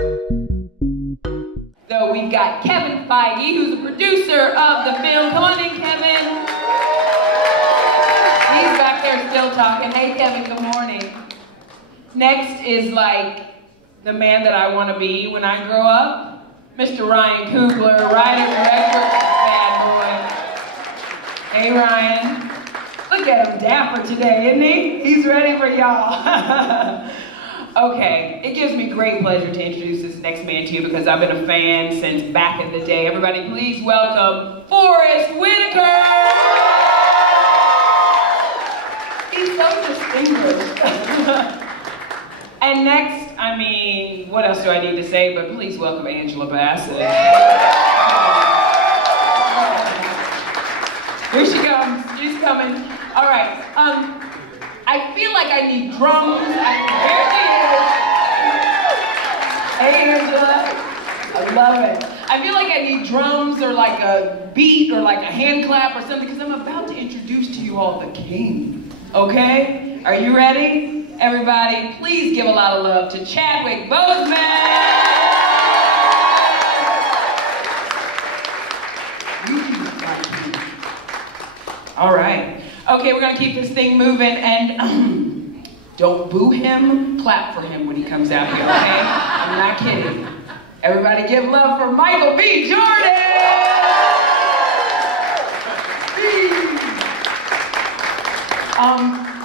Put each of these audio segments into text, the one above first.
So we've got Kevin Feige, who's the producer of the film. Come on in, Kevin. He's back there still talking. Hey, Kevin, good morning. Next is like the man that I want to be when I grow up. Mr. Ryan Coogler, writer, director, bad boy. Hey, Ryan. Look at him, dapper today, isn't he? He's ready for y'all. Okay, it gives me great pleasure to introduce this next man to you because I've been a fan since back in the day. Everybody, please welcome Forrest Whitaker. He's so distinguished. And next, I mean, what else do I need to say? But please welcome Angela Bassett. Here she comes. She's coming. All right. I feel like I need drums. Hey, Angela. I love it. I feel like I need drums or like a beat or like a hand clap or something because I'm about to introduce to you all the king. Okay? Are you ready? Everybody, please give a lot of love to Chadwick Boseman. All right. Okay, we're going to keep this thing moving and don't boo him, clap for him when he comes out here, okay? I'm not kidding. Everybody give love for Michael B. Jordan!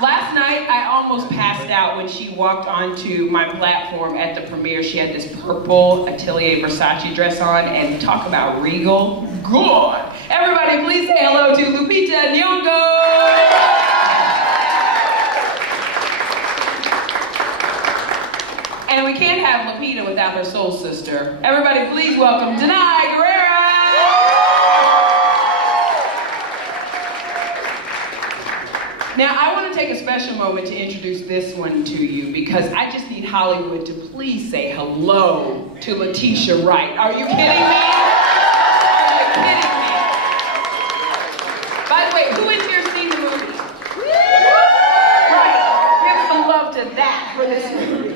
Last night, I almost passed out when she walked onto my platform at the premiere. She had this purple Atelier Versace dress on, and talk about regal. Good! Everybody, please say hello to Lupita Nyong'o! And we can't have Lupita without her soul sister. Everybody, please welcome Denai Guerrera! Now, I want to take a special moment to introduce this one to you because I just need Hollywood to please say hello to Letitia Wright. Are you kidding me? Are you kidding me? By the way, who in here seen the movie? Right. Give some love to that for this movie.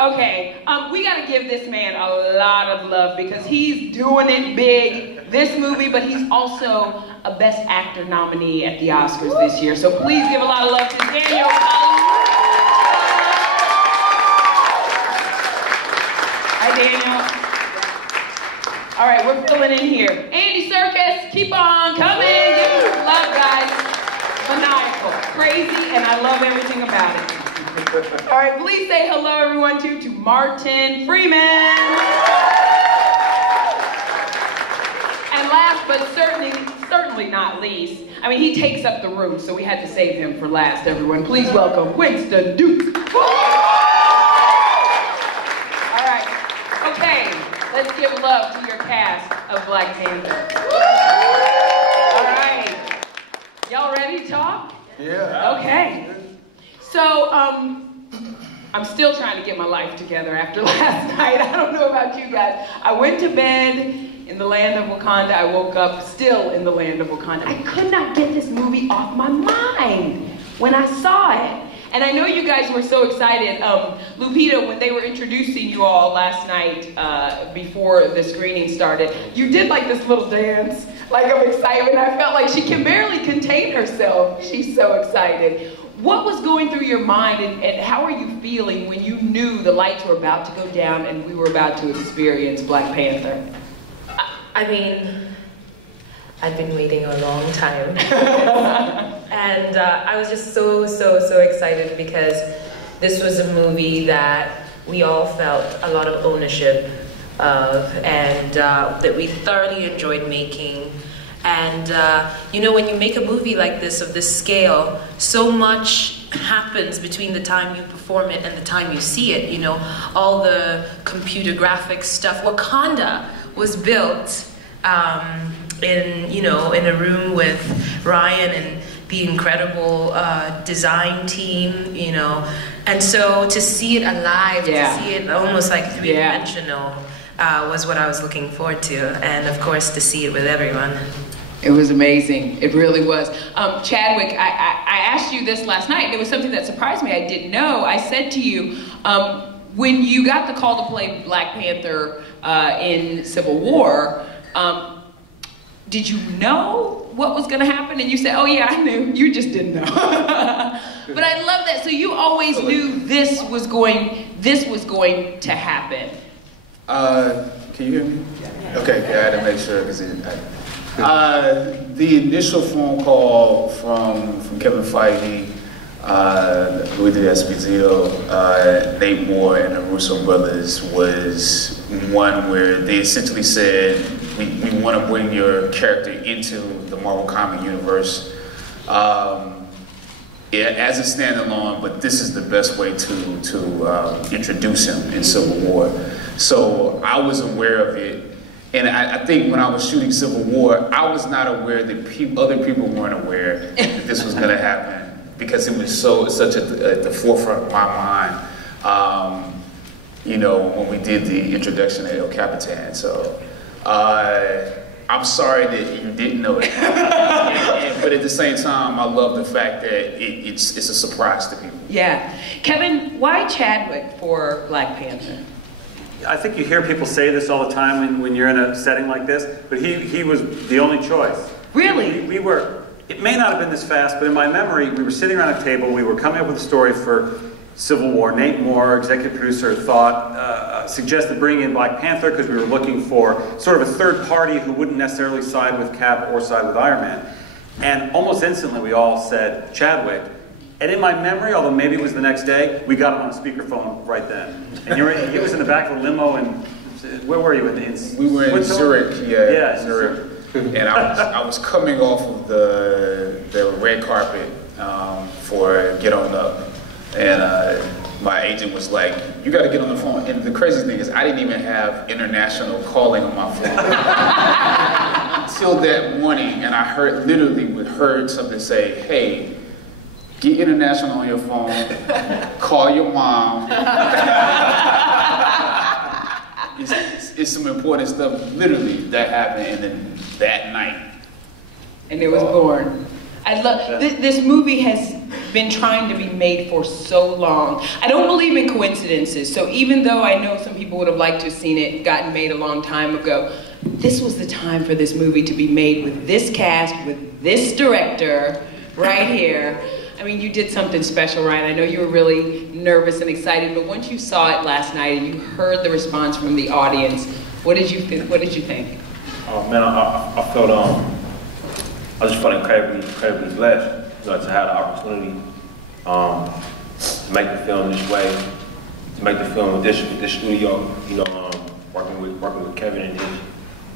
Okay, we got to give this man a lot of love because he's doing it big this movie, but he's also a Best Actor nominee at the Oscars this year. So please give a lot of love to Daniel. Hi, Daniel. All right, we're filling in here. Andy Serkis, keep on coming. Give me some love, guys. Maniacal, crazy, and I love everything about it. All right, please say hello, everyone, to Martin Freeman. And last but certainly not least, I mean, he takes up the room, so we had to save him for last, everyone. Please welcome Winston Duke. All right, okay, let's give love to your cast of Black Panther. All right, y'all ready to talk? Yeah. Okay. So, I'm still trying to get my life together after last night. I don't know about you guys. I went to bed in the land of Wakanda. I woke up still in the land of Wakanda. I could not get this movie off my mind when I saw it. And I know you guys were so excited. Lupita, when they were introducing you all last night before the screening started, you did like this little dance, like of excitement. I felt like she can barely contain herself. She's so excited. What was going through your mind and how are you feeling when you knew the lights were about to go down and we were about to experience Black Panther? I mean, I've been waiting a long time. And I was just so excited because this was a movie that we all felt a lot of ownership of and that we thoroughly enjoyed making. And, you know, when you make a movie like this, of this scale, so much happens between the time you perform it and the time you see it, you know, all the computer graphics stuff. Wakanda was built in a room with Ryan and the incredible design team, you know. And so to see it alive, to see it almost like three-dimensional was what I was looking forward to. And, of course, to see it with everyone. It was amazing. It really was. Chadwick, I asked you this last night. It was something that surprised me. I didn't know. I said to you, when you got the call to play Black Panther in Civil War, did you know what was going to happen? And you said, "Oh yeah, I knew." You just didn't know. But I love that. So you always knew this was going to happen. Can you hear me? Yeah. Okay. Yeah, I had to make sure because the initial phone call from Kevin Feige, Louis D'Esposito, Nate Moore, and the Russo brothers was one where they essentially said, we want to bring your character into the Marvel comic universe as a standalone, but this is the best way to introduce him in Civil War. So I was aware of it. And I think when I was shooting Civil War, I was not aware that other people weren't aware that this was going to happen, because it was such at the forefront of my mind. You know, when we did the introduction of El Capitan. So I'm sorry that you didn't know it, but at the same time, I love the fact that it's a surprise to people. Yeah, Kevin, why Chadwick for Black Panther? I think you hear people say this all the time when you're in a setting like this, but he was the only choice. Really? We were, it may not have been this fast, but in my memory, we were sitting around a table, we were coming up with a story for Civil War. Nate Moore, executive producer, suggested bringing in Black Panther because we were looking for sort of a third party who wouldn't necessarily side with Cap or side with Iron Man. And almost instantly we all said Chadwick. And in my memory, although maybe it was the next day, we got him on speakerphone right then. And he was in the back of the limo, and where were you? We were in Zurich, yeah, Zurich. And I was coming off of the red carpet for Get On Up. And my agent was like, "You got to get on the phone." And the crazy thing is, I didn't even have international calling on my phone until that morning. And I literally heard something say, "Hey, get international on your phone, call your mom." It's some important stuff, literally, that happened, and then that night. And it was born. I love, this movie has been trying to be made for so long. I don't believe in coincidences, so even though I know some people would have liked to have seen it gotten made a long time ago, this was the time for this movie to be made with this cast, with this director, right here. I mean, you did something special, right? I know you were really nervous and excited, but once you saw it last night and you heard the response from the audience, what did you think? Oh man, I felt I just felt incredibly blessed, to have the opportunity to make the film this way, to make the film with this studio, working with Kevin and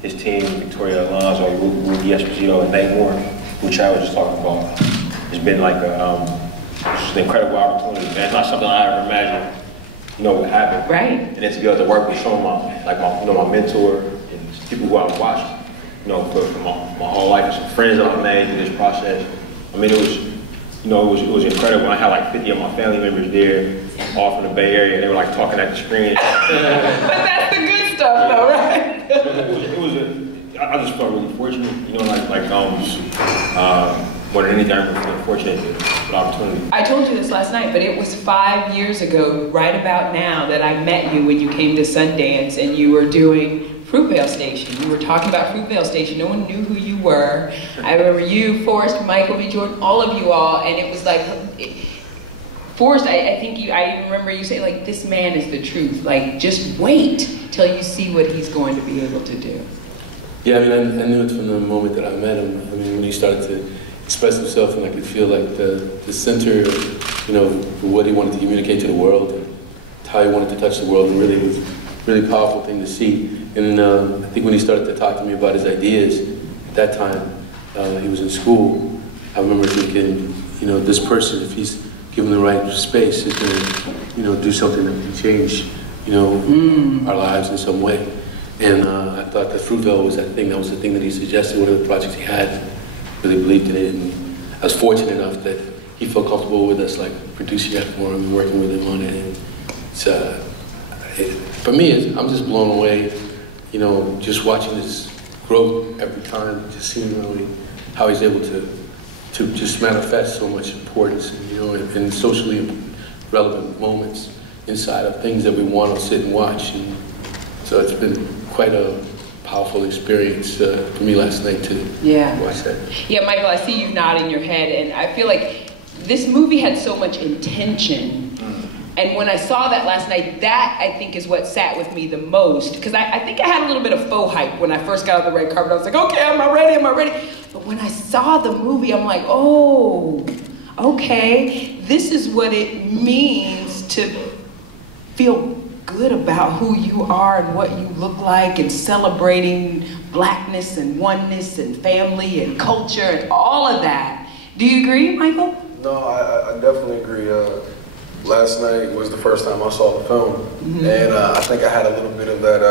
his team, Victoria Alonso, Rudy Esposito, and Nate Moore, who Chad was just talking about. It's been like just an incredible opportunity. And it's not something I ever imagined, would happen. Right. And then to be able to work with some of my mentor and people who I've watched, for my whole life, and some friends that I've made through this process. I mean, it was incredible. I had like 50 of my family members there, all from the Bay Area. They were like talking at the screen. But that's the good stuff, though, right? I just felt really fortunate, more than anything, I'm fortunate for the opportunity. I told you this last night, but it was 5 years ago, right about now, that I met you when you came to Sundance and you were doing Fruitvale Station. You were talking about Fruitvale Station. No one knew who you were. I remember you, Forrest, Michael B. Jordan, all of you all, and it was like, Forrest, I even remember you saying, like, this man is the truth. Like, just wait till you see what he's going to be able to do. Yeah, I mean, I knew it from the moment that I met him. I mean, when he started to express himself, and I could feel like the center of, what he wanted to communicate to the world, and how he wanted to touch the world, and really it was a really powerful thing to see. And I think when he started to talk to me about his ideas, at that time, he was in school, I remember thinking, this person, if he's given the right space, is going to, do something that can change, our lives in some way. And I thought that Fruitvale was that thing. That was the thing that he suggested, one of the projects he had. Really believed in it, and I was fortunate enough that he felt comfortable with us, like producing that for him and working with him on it. And it's, for me, I'm just blown away, just watching this grow every time, just seeing really how he's able to just manifest so much importance, in socially relevant moments. inside of things that we want to sit and watch. And so it's been quite a powerful experience for me last night to watch that. Yeah, Michael, I see you nodding your head, and I feel like this movie had so much intention. And when I saw that last night, that I think is what sat with me the most. Because I think I had a little bit of faux hype when I first got on the red carpet. I was like, okay, am I ready? But when I saw the movie, I'm like, oh, okay, this is what it means to feel good about who you are and what you look like, and celebrating blackness and oneness and family and culture and all of that. Do you agree, Michael? No, I definitely agree. Last night was the first time I saw the film, and I think I had a little bit of that.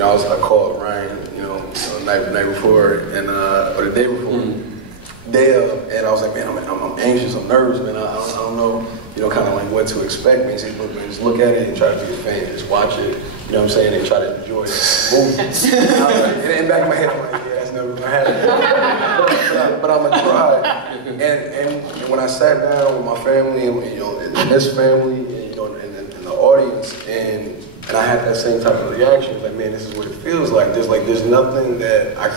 I called Ryan, the night before, and or the day before, and I was like, man, I'm anxious, I'm nervous, man. I don't know, kind of like what to expect. Man, he said, look, man, just look at it and try to be a fan, just watch it. You know what I'm saying? And try to enjoy the movie. And I was like, in the back of my head, I'm like, yeah, that's never gonna happen. But I'm gonna try. And when I sat down with my family, and this family, and the audience, and I had that same type of reaction, like, man, this is what it feels like. There's nothing that I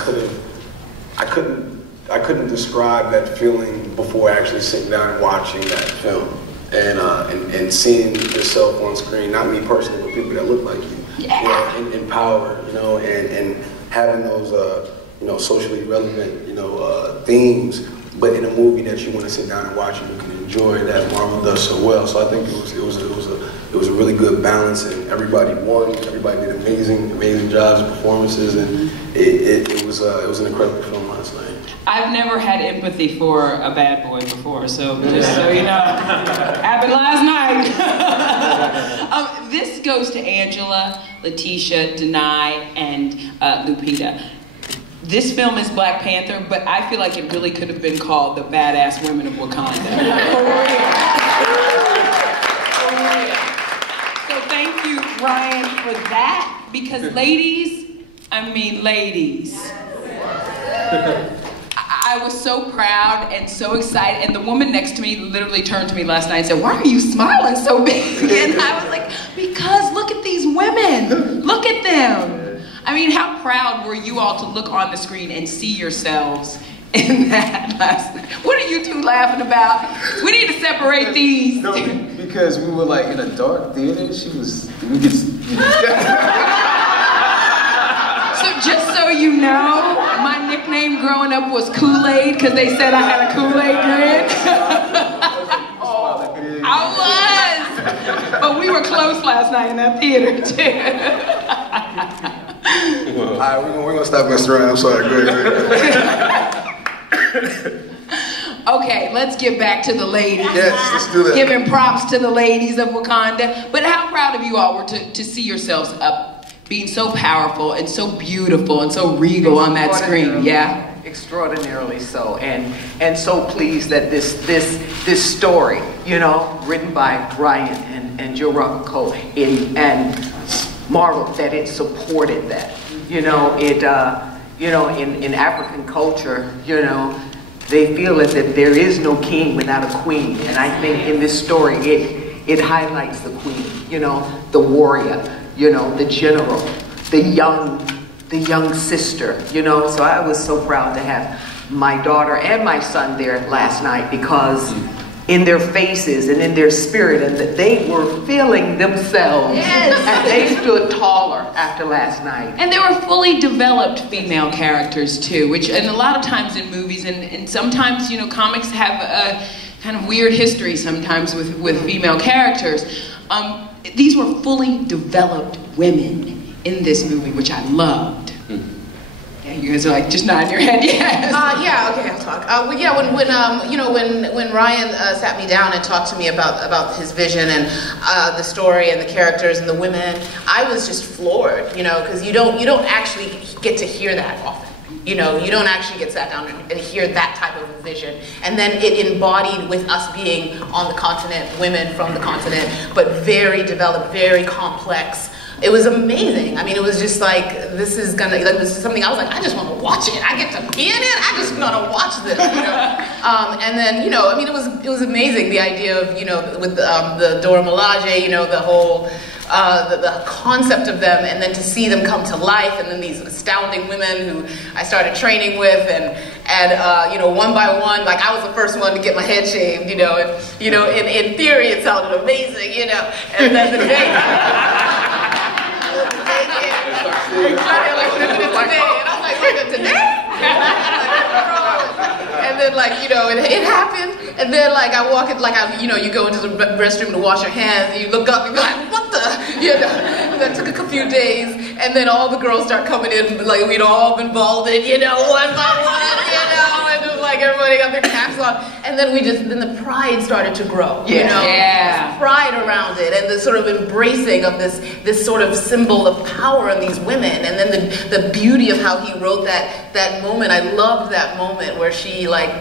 couldn't describe that feeling before actually sitting down and watching that film. And seeing yourself on screen, not me personally, but people that look like you, in power, and having those, socially relevant, themes, but in a movie that you want to sit down and watch and you can enjoy, that Marvel does so well. So I think it was a really good balance, and everybody won. Everybody did amazing jobs and performances, and it was an incredible film last night. I've never had empathy for a bad boy before, so just so you know, happened last night. This goes to Angela, Letitia, Denai, and Lupita. This film is Black Panther, but I feel like it really could have been called The Badass Women of Wakanda. So thank you, Ryan, for that, because ladies, I was so proud and so excited, and the woman next to me literally turned to me last night and said, why are you smiling so big? And I was like, because look at these women, look at them. I mean, how proud were you all to look on the screen and see yourselves in that last night? What are you two laughing about? We need to separate these. No, because we were like in a dark theater. So just so you know, my nickname growing up was Kool-Aid because they said I had a Kool-Aid grin. I was. But we were close last night in that theater too. All right, we're gonna stop messing around. I'm sorry. Go ahead. Okay, let's get back to the ladies. Yes, let's do that. Giving props to the ladies of Wakanda. But how proud of you all were to see yourselves up, being so powerful and so beautiful and so regal on that screen. Yeah, extraordinarily so, and so pleased that this story, written by Ryan and Joe Rocco and Marvel, that it supported that. In African culture, they feel as if there is no king without a queen. And I think in this story, it highlights the queen, the warrior, the general, the young sister, So I was so proud to have my daughter and my son there last night, because in their faces and in their spirit, and that they were feeling themselves. Yes. And they stood taller after last night. And they were fully developed female characters too, which, and a lot of times in movies, and sometimes, comics have a kind of weird history sometimes with female characters. These were fully developed women in this movie, which I loved. You guys are like just nodding your head, yes. Yeah, okay, I'll talk. When Ryan sat me down and talked to me about his vision and the story and the characters and the women, I was just floored, because you don't actually get to hear that often. You don't actually get sat down and hear that type of a vision. And then it embodied with us being on the continent, women from the continent, but very developed, very complex it was amazing. I mean, it was just like, this is something I was like, I just want to watch it. I get to be in it. I just want to watch this, you know. And then, you know, I mean, it was amazing, the idea of, you know, with the Dora Milaje, you know, the whole, the concept of them, and then to see them come to life, and then these astounding women who I started training with, and you know, one by one, like I was the first one to get my head shaved, you know, and you know, in theory it sounded amazing, you know, and then the day and I was like, look at today. And then, like, you know, it happened. And then, like, I walk in, like, you know, you go into the restroom to wash your hands, and you look up and you're like, what the? You know, and that took a few days. And then all the girls start coming in, like, we'd all been balded, you know, one by one, you know, and just, like, everybody got their caps on. And then then the pride started to grow, you know? Yeah. This pride around it, and the sort of embracing of this sort of symbol of power in these women. And then the beauty of how he wrote that moment. I loved that moment where she, like,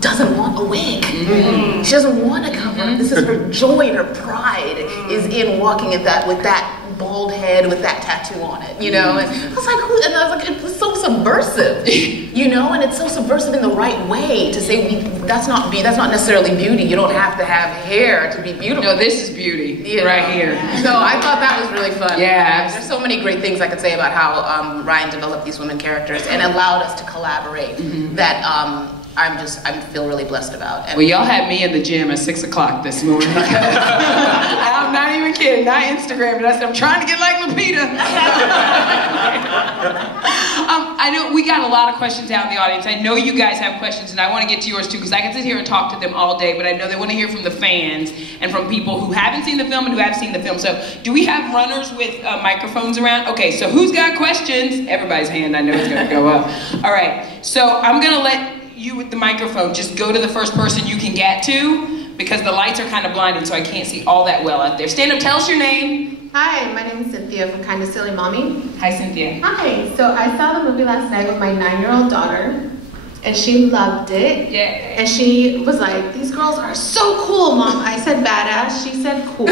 doesn't want a wig. Mm-hmm. She doesn't want to cover. Mm-hmm. This is her joy and her pride is in walking at that with that bald head with that tattoo on it, you know. And I was like, it was so subversive, you know. And it's so subversive in the right way to say that's not necessarily beauty. You don't have to have hair to be beautiful. No, this is beauty, you know? Right here. So I thought that was really fun. Yeah. There's so many great things I could say about how Ryan developed these women characters and allowed us to collaborate. That I feel really blessed about. And well, y'all had me in the gym at 6 o'clock this morning. I'm not even kidding. Not Instagram, but I said, I'm trying to get like Lupita. I know we got a lot of questions out in the audience. I know you guys have questions, and I want to get to yours too, because I can sit here and talk to them all day, but I know they want to hear from the fans and from people who haven't seen the film and who have seen the film. So do we have runners with microphones around? Okay, so who's got questions? Everybody's hand, I know, is going to go up. All right, so I'm going to let you with the microphone just go to the first person you can get to, because the lights are kind of blinding, so I can't see all that well out there. Stand up, tell us your name. Hi, my name is Cynthia from Kinda Silly Mommy. Hi, Cynthia. Hi, so I saw the movie last night with my 9-year-old daughter, and she loved it. Yeah. And she was like, these girls are so cool, Mom. I said badass, she said cool.